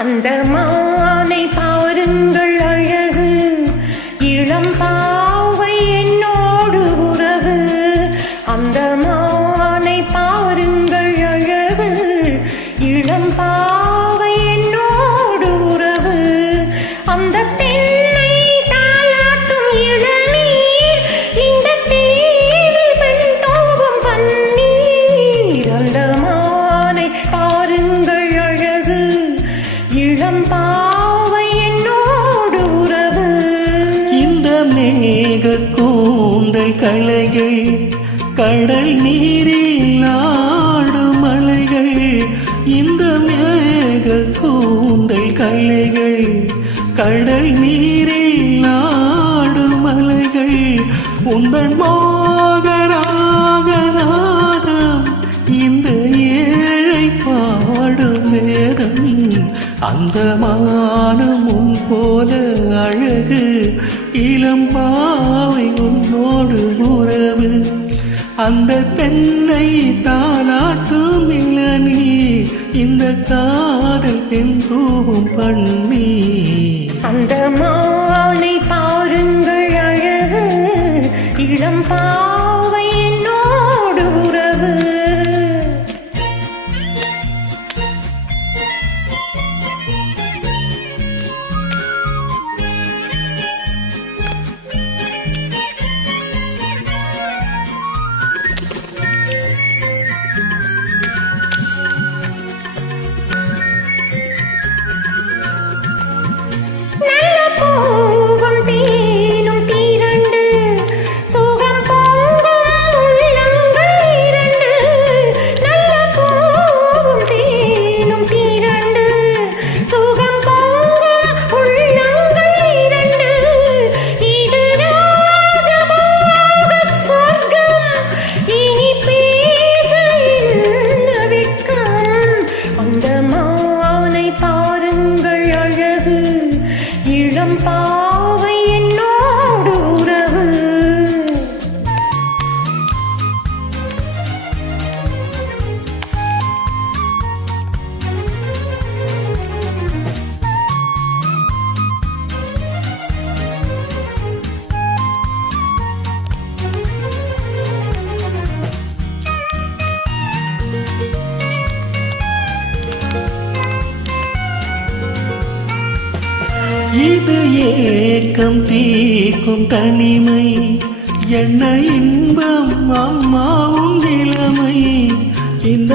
அந்த மானை பாருங்கள் அழகு, இளம் பாவை என்னோடு உறவு. அந்த மானை பாருங்கள் அழகு, இளம் பாவை என்னோடு உறவு. அந்த தென்னை தாலாட்டும் இளநீர், இந்த தீவில் பெண் தோவும் பன்னீர். அந்த மானை பாருங்கள் அழகு, இளம் பாவை என்னோடு உறவு. இந்த மேக கூந்தல் கலைகள், கடல் நீரில் ஆடும் மலைகள். இந்த மேக கூந்தல் கலைகள், கடல் நீரில் ஆடும் மலைகள். உந்தன் மோகராகநாதம் இந்த ஏழை பாடும் வேதம். அந்த மானம் உன் போல அழகு, இளம் பாவை உன்னோடு உறவு. அந்த தென்னை தாலாட்டும் இளநீர், இந்த காதல் என் தூவும் பன்னீர். அந்த மானை பாருங்கள் அழகு, இளம் பாவை என்னோடு உறவு. நல்ல பூவும் தேனும் தீரண்டு, சுகம் பொங்கும் உள்ளங்கள் இரண்டு. நல்ல பூவும் தேனும் தீரண்டு, சுகம் பொங்கும் உள்ளங்கள் இரண்டு. இது ராஜமோக சொர்க்கம், இனி பேச என்ன வெட்கம். அந்த மானை பாருங்கள் அழகு, இளம் பாவை என்னோடு உறவு. இது ஏக்கம் தீர்க்கும் தனிமை, என்ன இன்பம் அம்மாவும் இளமை. இந்த